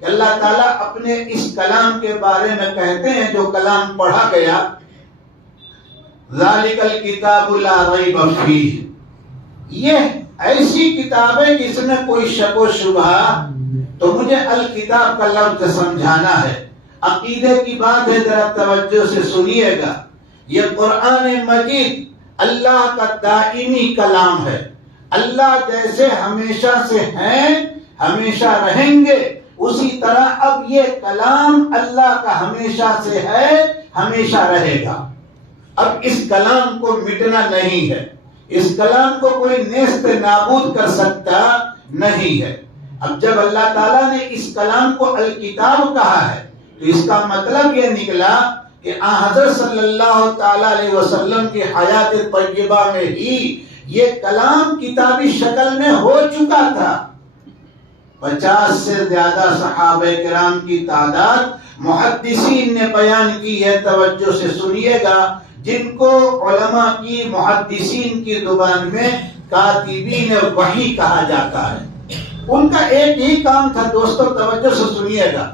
کہ اللہ تعالیٰ اپنے اس کلام کے بارے میں کہتے ہیں جو کلام پڑھا گیا، ذالک الکتاب لا ریب فیہ، یہ ایسی کتاب ہے جس میں کوئی شک و شبہ، تو مجھے الکتاب کا لفظ سمجھانا ہے۔ عقیدے کی بات ہے، ذرا توجہ سے سنیے گا۔ یہ قرآن مجید اللہ کا دائمی کلام ہے۔ اللہ جیسے ہمیشہ سے ہیں، ہمیشہ رہیں گے، اسی طرح اب یہ کلام اللہ کا ہمیشہ سے ہے، ہمیشہ رہے گا۔ اب اس کلام کو مٹنا نہیں ہے، اس کلام کو کوئی نیست نابود کر سکتا نہیں ہے۔ اب جب اللہ تعالیٰ نے اس کلام کو الکتاب کہا ہے تو اس کا مطلب یہ نکلا کہ حضرت صلی اللہ تعالیٰ علیہ وسلم کی حیات طیبہ میں ہی یہ کلام کتابی شکل میں ہو چکا تھا۔ 50 سے زیادہ صحابہ کرام کی تعداد محدثین نے بیان کی ہے، توجہ سے سنیے گا، جن کو علماء کی محدثین کی زبان میں کاتبین وحی کہا جاتا ہے۔ ان کا ایک ہی کام تھا، دوستو توجہ سے سنیے گا،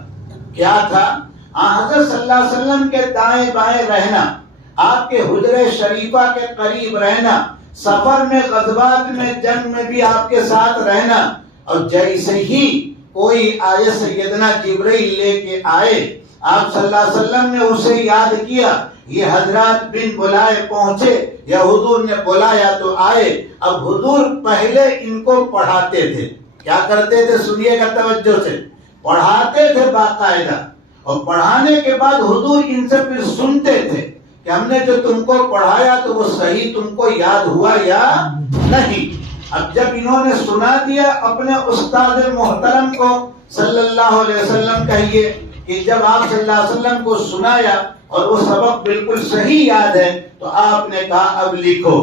کیا تھا؟ حضرت صلی اللہ علیہ وسلم کے دائیں بائیں رہنا، آپ کے حجرہ شریفہ کے قریب رہنا، سفر میں غزوات میں جنگ میں بھی آپ کے ساتھ رہنا، اور جیسے ہی کوئی آئے سیدنا جبرائیل لے کے آئے، آپ صلی اللہ علیہ وسلم نے اسے یاد کیا، یہ حضرات بن بلائے پہنچے یا حضور نے بلایا تو آئے۔ اب حضور پہلے ان کو پڑھاتے تھے، کیا کرتے تھے؟ سنیے گا توجہ سے، پڑھاتے تھے باقاعدہ، اور پڑھانے کے بعد حضور ان سے پھر سنتے تھے کہ ہم نے جو تم کو پڑھایا تو وہ صحیح تم کو یاد ہوا یا نہیں۔ اب جب انہوں نے سنا دیا اپنے استاد محترم کو صلی اللہ علیہ وسلم، کہیے کہ جب آپ صلی اللہ علیہ وسلم کو سنایا اور وہ سبق بالکل صحیح یاد ہے تو آپ نے کہا اب لکھو۔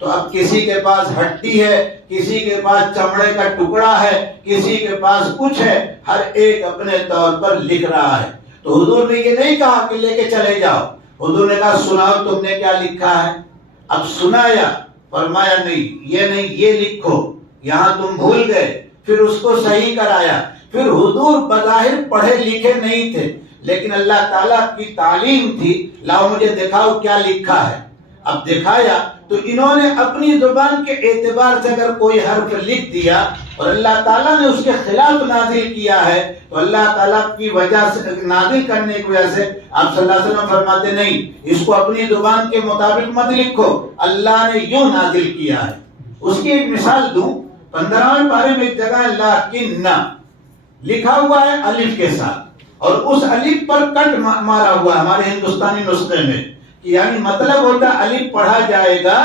تو اب کسی کے پاس ہڈی ہے، کسی کے پاس چمڑے کا ٹکڑا ہے، کسی کے پاس کچھ ہے، ہر ایک اپنے طور پر لکھ رہا ہے۔ تو حضور نے یہ نہیں کہا کہ لے کے چلے جاؤ، حضور نے کہا سناؤ تم نے کیا لکھا ہے۔ اب سنایا، فرمایا نہیں یہ لکھو، یہاں تم بھول گئے، پھر اس کو صحیح کرایا۔ پھر حضور بظاہر پڑھے لکھے نہیں تھے، لیکن اللہ تعالیٰ کی تعلیم تھی، لاؤ مجھے دکھاؤ کیا لکھا ہے۔ اب دکھایا تو انہوں نے اپنی زبان کے اعتبار سے اگر کوئی حرف لکھ دیا اور اللہ تعالیٰ نے اس کے خلاف نازل کیا ہے تو اللہ تعالیٰ کی وجہ سے، نازل کرنے کی وجہ سے آپ صلی اللہ علیہ وسلم فرماتے نہیں، اس کو اپنی زبان کے مطابق مت لکھو، اللہ نے یوں نازل کیا ہے۔ اس کی ایک مثال دوں، 15ویں پارے میں ایک جگہ لیکن لکھا ہوا ہے الف کے ساتھ، اور اس الف پر کٹ مارا ہوا ہے ہمارے ہندوستانی نسخے میں، یعنی مطلب ہوتا الف پڑھا جائے گا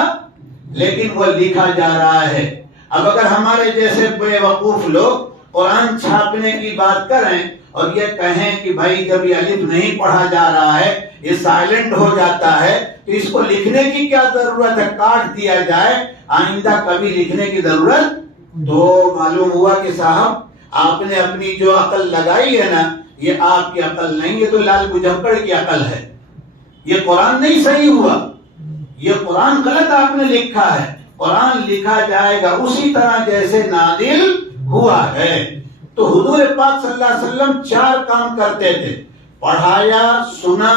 لیکن وہ لکھا جا رہا ہے۔ اب اگر ہمارے جیسے بے وقوف لوگ قرآن چھاپنے کی بات کریں اور یہ کہیں کہ بھائی جب یہ الف نہیں پڑھا جا رہا ہے، یہ سائلنٹ ہو جاتا ہے، تو اس کو لکھنے کی کیا ضرورت ہے، کاٹ دیا جائے، آئندہ کبھی لکھنے کی ضرورت۔ تو معلوم ہوا کہ صاحب آپ نے اپنی جو عقل لگائی ہے نا، یہ آپ کی عقل نہیں، یہ تو لال مظفر کی عقل ہے۔ یہ قرآن نہیں صحیح ہوا، یہ قرآن غلط آپ نے لکھا ہے۔ قرآن لکھا جائے گا اسی طرح جیسے نازل ہوا ہے۔ تو حضور پاک صلی اللہ علیہ وسلم 4 کام کرتے تھے، پڑھایا، سنا،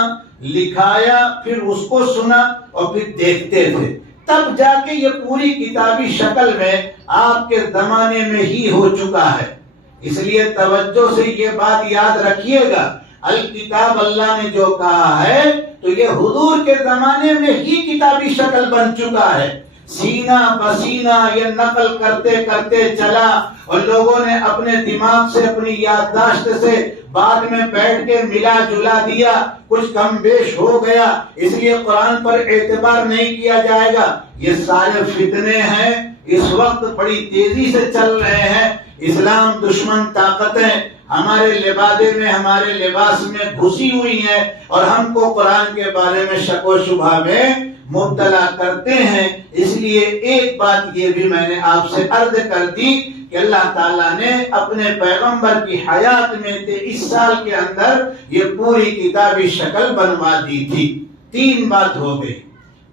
لکھایا، پھر اس کو سنا اور پھر دیکھتے تھے، تب جا کے یہ پوری کتابی شکل میں آپ کے زمانے میں ہی ہو چکا ہے۔ اس لیے توجہ سے یہ بات یاد رکھیے گا، الکتاب اللہ نے جو کہا ہے تو یہ حضور کے زمانے میں ہی کتابی شکل بن چکا ہے۔ سینہ بسینہ یہ نقل کرتے کرتے چلا، اور لوگوں نے اپنے دماغ سے، اپنی یادداشت سے بعد میں بیٹھ کے ملا جلا دیا، کچھ کم بیش ہو گیا، اس لیے قرآن پر اعتبار نہیں کیا جائے گا۔ یہ سارے فتنے ہیں، اس وقت بڑی تیزی سے چل رہے ہیں۔ اسلام دشمن طاقتیں ہمارے لبادے میں، ہمارے لباس میں گھسی ہوئی ہیں، اور ہم کو قرآن کے بارے میں شک و شبہ میں مبتلا کرتے ہیں۔ اس لیے ایک بات یہ بھی میں نے آپ سے عرض کر دی کہ اللہ تعالیٰ نے اپنے پیغمبر کی حیات میں 23 سال کے اندر یہ پوری کتابی شکل بنوا دی تھی۔ 3 بات ہو گئی۔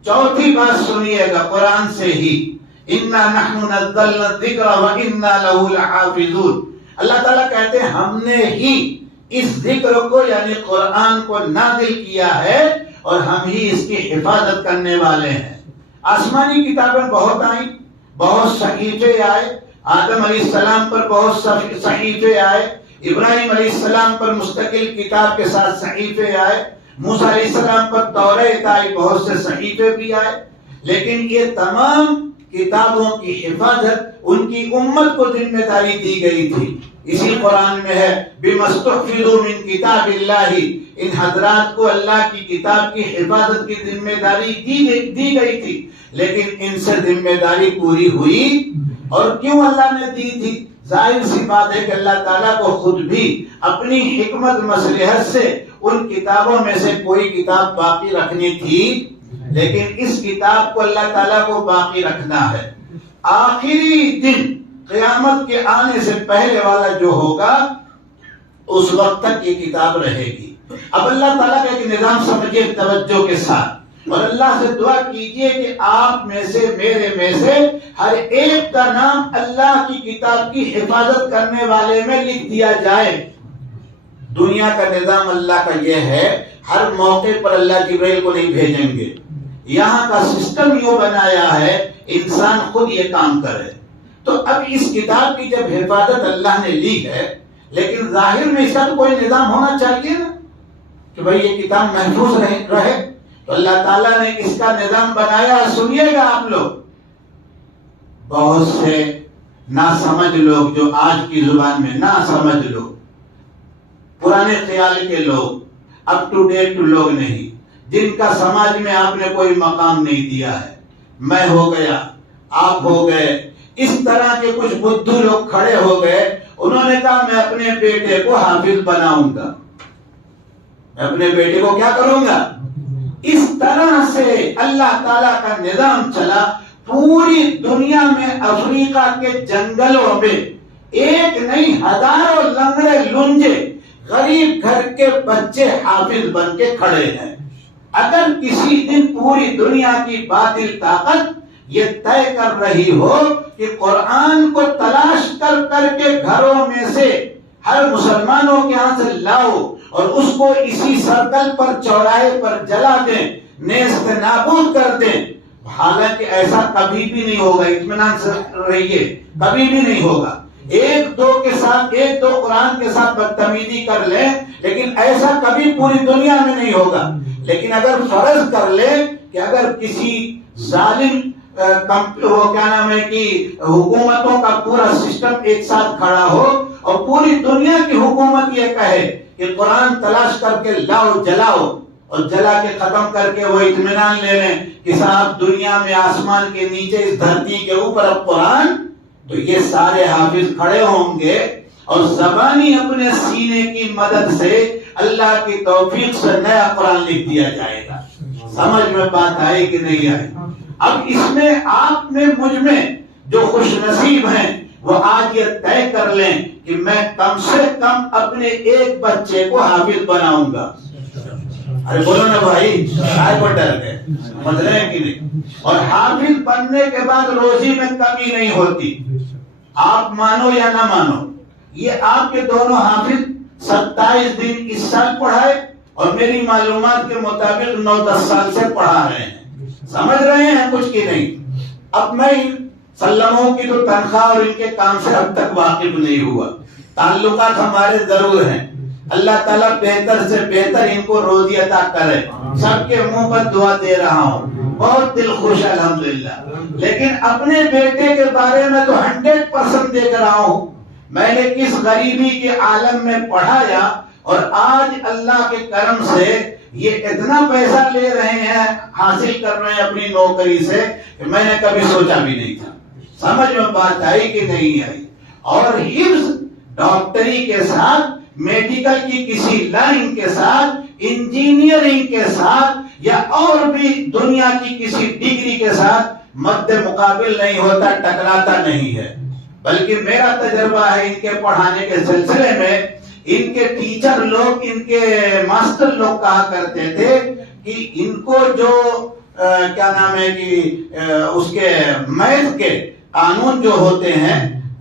چوتھی بات سنیے گا قرآن سے ہی، اِنَّا نَحْنُ نَزَّلْنَا الذِّكْرَ وَإِنَّا لَهُ لَحَافِظُونَ۔ اللہ تعالیٰ کہتے ہیں ہم نے ہی اس ذکر کو یعنی قرآن کو نازل کیا ہے اور ہم ہی اس کی حفاظت کرنے والے ہیں۔ آسمانی کتابیں بہت آئیں، بہت صحیفے آئے، آدم علیہ السلام پر بہت صحیفے آئے، ابراہیم علیہ السلام پر مستقل کتاب کے ساتھ صحیفے آئے، موسیٰ علیہ السلام پر توریت آئی، بہت سے صحیفے بھی آئے، لیکن یہ تمام کتابوں کی حفاظت ان کی امت کو ذمہ داری دی گئی تھی۔ اسی قرآن میں ہے بِمَا اسْتُحْفِظُوا مِنْ کِتَابِ اللَّهِ، ان حضرات کو اللہ کی کتاب کی حفاظت کی ذمہ داری دی گئی تھی، لیکن ان سے ذمہ داری پوری ہوئی؟ اور کیوں اللہ نے دی تھی؟ ظاہر سی بات ہے کہ اللہ تعالیٰ کو خود بھی اپنی حکمت مصلحت سے ان کتابوں میں سے کوئی کتاب باقی رکھنی تھی، لیکن اس کتاب کو اللہ تعالیٰ کو باقی رکھنا ہے۔ آخری دن قیامت کے آنے سے پہلے والا جو ہوگا اس وقت تک یہ کتاب رہے گی۔ اب اللہ تعالیٰ کا ایک نظام سمجھیے توجہ کے ساتھ، اور اللہ سے دعا کیجئے کہ آپ میں سے میرے میں سے ہر ایک کا نام اللہ کی کتاب کی حفاظت کرنے والے میں لکھ دیا جائے۔ دنیا کا نظام اللہ کا یہ ہے، ہر موقع پر اللہ جبرائیل کو نہیں بھیجیں گے۔ یہاں کا سسٹم یوں بنایا ہے انسان خود یہ کام کرے۔ تو اب اس کتاب کی جب حفاظت اللہ نے لی ہے، لیکن ظاہر میں اس کا تو کوئی نظام ہونا چاہیے نا کہ بھائی یہ کتاب محفوظ رہے، تو اللہ تعالیٰ نے اس کا نظام بنایا۔ سنیے گا آپ لوگ، بہت سے ناسمجھ لوگ جو آج کی زبان میں ناسمجھ لوگ، پرانے خیال کے لوگ، اپ ٹو ڈیٹ لوگ نہیں، جن کا سماج میں آپ نے کوئی مقام نہیں دیا ہے، میں ہو گیا، آپ ہو گئے، اس طرح کے کچھ بدھو لوگ کھڑے ہو گئے، انہوں نے کہا میں اپنے بیٹے کو حافظ بناؤں گا، میں اپنے بیٹے کو کیا کروں گا۔ اس طرح سے اللہ تعالیٰ کا نظام چلا۔ پوری دنیا میں افریقہ کے جنگلوں میں ایک نہیں ہزاروں لنگڑے لنجے غریب گھر کے بچے حافظ بن کے کھڑے ہیں۔ اگر کسی دن پوری دنیا کی باطل طاقت یہ طے کر رہی ہو کہ قرآن کو تلاش کر کر کے گھروں میں سے ہر مسلمانوں کے ہاں سے لاؤ اور اس کو اسی سرکل پر چوراہے پر جلا دیں، نیست نابود کر دیں، حالانکہ ایسا کبھی بھی نہیں ہوگا، اطمینان سے رہیے، کبھی بھی نہیں ہوگا۔ ایک دو قرآن کے ساتھ بدتمیزی کر لیں، لیکن ایسا کبھی پوری دنیا میں نہیں ہوگا۔ لیکن اگر فرض کر لیں کہ اگر کسی ظالم حکومتوں کا پورا سسٹم ایک ساتھ کھڑا ہو اور پوری دنیا کی حکومت یہ کہے کہ قرآن تلاش کر کے لاؤ، جلاؤ، اور جلا کے ختم کر کے وہ اطمینان لے لیں کہ صاحب دنیا میں آسمان کے نیچے اس دھرتی کے اوپر اب قرآن، تو یہ سارے حافظ کھڑے ہوں گے اور زبانی اپنے سینے کی مدد سے اللہ کی توفیق سے نیا قرآن لکھ دیا جائے گا۔ سمجھ میں بات آئی کہ نہیں آئی؟ اب اس میں آپ میں مجھ میں جو خوش نصیب ہیں وہ آج یہ طے کر لیں کہ میں کم سے کم اپنے ایک بچے کو حافظ بناؤں گا۔ ارے بولو نا بھائی، شاید وہ ڈر گئے، سمجھ رہے ہیں کہ نہیں؟ اور حافظ بننے کے بعد روزی میں کمی نہیں ہوتی، آپ مانو یا نہ مانو۔ یہ آپ کے دونوں حافظ 27 دن اس سال پڑھائے اور میری معلومات کے مطابق 9-10 سال سے پڑھا رہے ہیں۔ سمجھ رہے ہیں کچھ کی نہیں؟ اب میں سلموں کی تو تنخواہ اور ان کے کام سے اب تک واقف نہیں ہوا، تعلقات ہمارے ضرور ہیں۔ اللہ تعالیٰ بہتر سے بہتر ان کو روزی عطا کرے، سب کے منہ پر دعا دے رہا ہوں، بہت دل خوش ہے الحمدللہ۔ لیکن اپنے بیٹے کے بارے میں تو 100% دیکھ رہا ہوں، میں نے کس غریبی کے عالم میں پڑھایا اور آج اللہ کے کرم سے یہ اتنا پیسہ لے رہے ہیں، حاصل کر رہے ہیں اپنی نوکری سے کہ میں نے کبھی سوچا بھی نہیں تھا۔ سمجھ میں بات آئی کہ نہیں آئی؟ اور حفظ ڈاکٹری کے ساتھ، میڈیکل کی کسی لائن کے ساتھ، انجینئرنگ کے ساتھ یا اور بھی دنیا کی کسی ڈگری کے ساتھ مد مقابل نہیں ہوتا، ٹکراتا نہیں ہے۔ بلکہ میرا تجربہ ہے ان کے پڑھانے کے سلسلے میں، ان کے ٹیچر لوگ، ان کے ماسٹر لوگ کہا کرتے تھے کہ ان کو جو کیا نام ہے کہ اس کے میتھ کے قانون جو ہوتے ہیں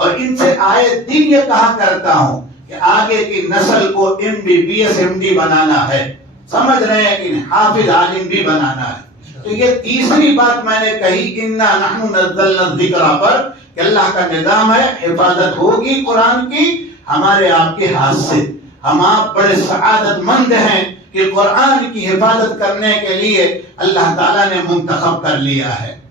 اور ان سے آئے دن یہ کہا کرتا ہوں کہ آگے کی نسل کو MBBS MD بنانا ہے، سمجھ رہے ہیں کہ حافظ عالم بھی بنانا ہے۔ تو یہ تیسری بات میں نے کہی انا نحن نزلنا الذکر پر، کہ اللہ کا نظام ہے، حفاظت ہوگی قرآن کی ہمارے آپ کے ہاتھ سے۔ ہم آپ بڑے سعادت مند ہیں کہ قرآن کی حفاظت کرنے کے لیے اللہ تعالیٰ نے منتخب کر لیا ہے۔